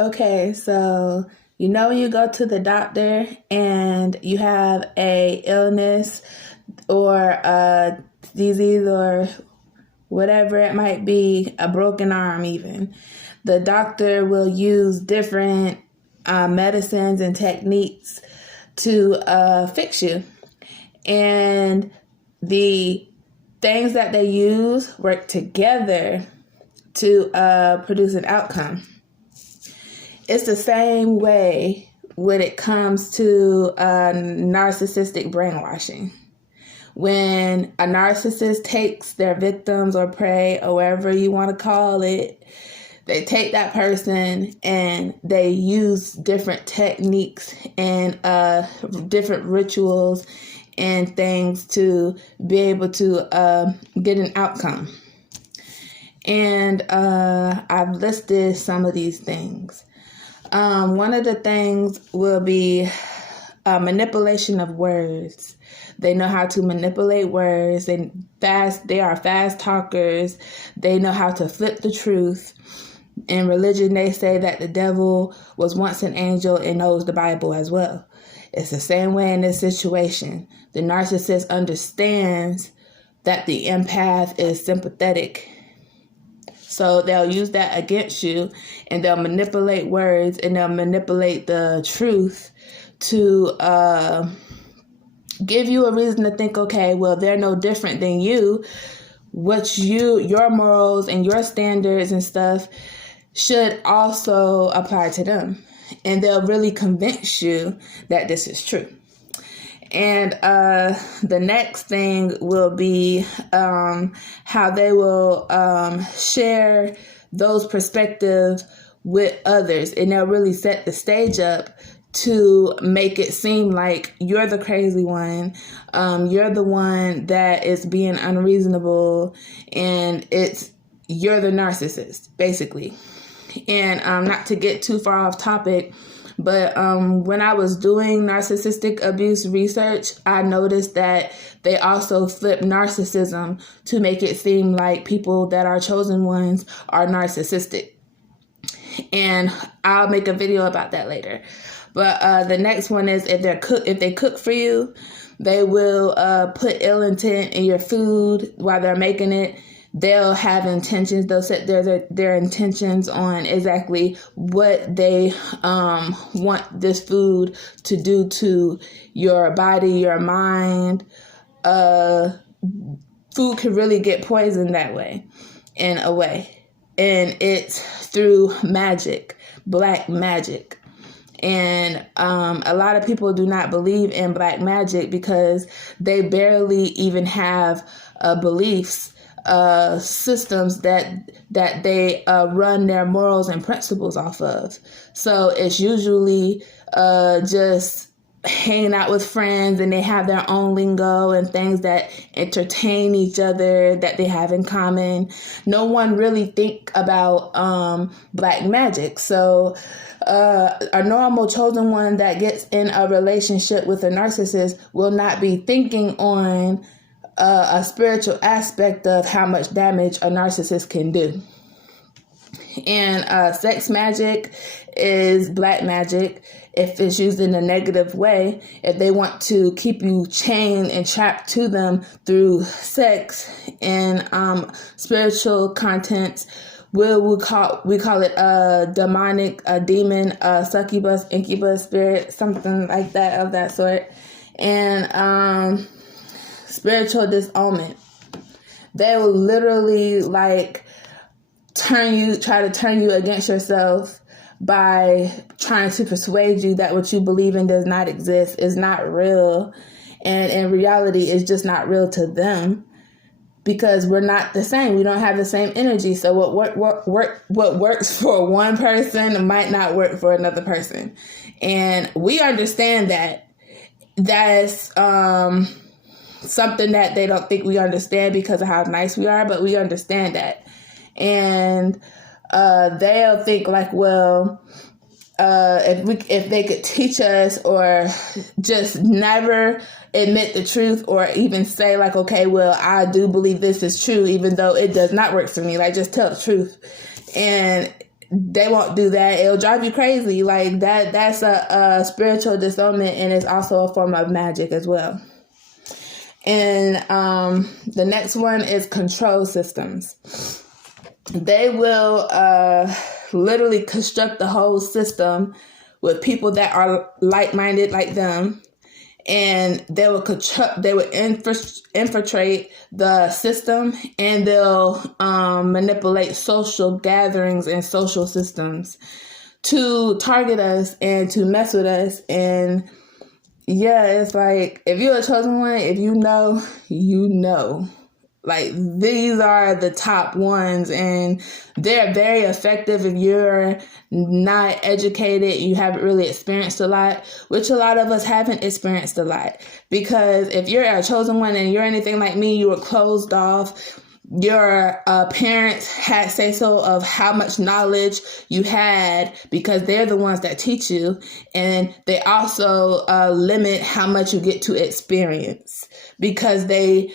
Okay, so you go to the doctor and you have a illness or a disease or whatever it might be, a broken arm even. The doctor will use different medicines and techniques to fix you. And the things that they use work together to produce an outcome. It's the same way when it comes to narcissistic brainwashing. When a narcissist takes their victims or prey or whatever you want to call it, they take that person and they use different techniques and different rituals and things to be able to get an outcome. And I've listed some of these things. One of the things will be manipulation of words. They know how to manipulate words. They are fast talkers. They know how to flip the truth. In religion, they say that the devil was once an angel and knows the Bible as well. It's the same way in this situation. The narcissist understands that the empath is sympathetic. So they'll use that against you, and they'll manipulate words, and they'll manipulate the truth to give you a reason to think, okay, well, they're no different than you. Your morals and your standards and stuff should also apply to them. And they'll really convince you that this is true. And the next thing will be how they will share those perspectives with others. And they'll really set the stage up to make it seem like you're the crazy one. You're the one that is being unreasonable. And you're the narcissist, basically. And not to get too far off topic, but when I was doing narcissistic abuse research, I noticed that they also flip narcissism to make it seem like people that are chosen ones are narcissistic. And I'll make a video about that later. But the next one is if they cook for you, they will put ill intent in your food while they're making it. They'll have intentions. They'll set their intentions on exactly what they want this food to do to your body, your mind. Food can really get poisoned that way, in a way. And it's through magic, black magic. And a lot of people do not believe in black magic because they barely even have beliefs, systems that they run their morals and principles off of. So it's usually just hanging out with friends, and they have their own lingo and things that entertain each other that they have in common. No one really think about black magic. So a normal chosen one that gets in a relationship with a narcissist will not be thinking on a spiritual aspect of how much damage a narcissist can do. And sex magic is black magic if it's used in a negative way. If they want to keep you chained and trapped to them through sex and spiritual contents, we call it a demonic, a demon, a succubus, incubus spirit, something like that of that sort. And spiritual disownment. They will literally try to turn you against yourself by trying to persuade you that what you believe in does not exist, is not real, and in reality it's just not real to them because we're not the same. We don't have the same energy. So what works for one person might not work for another person, and we understand that. That's something that they don't think we understand because of how nice we are, but we understand that. And they'll think like, well, if they could teach us or just never admit the truth or even say like, okay, well, I do believe this is true, even though it does not work for me. Like, just tell the truth. And they won't do that. It'll drive you crazy. Like that's a spiritual disownment, and it's also a form of magic as well. And the next one is control systems. They will literally construct the whole system with people that are like-minded like them, and they will infiltrate the system, and they'll manipulate social gatherings and social systems to target us and to mess with us. And yeah, it's like, if you're a chosen one, if you know, you know. Like, these are the top ones, and they're very effective if you're not educated, you haven't really experienced a lot, which a lot of us haven't experienced a lot. Because if you're a chosen one and you're anything like me, you were closed off. Your parents had say-so of how much knowledge you had, because they're the ones that teach you, and they also limit how much you get to experience, because they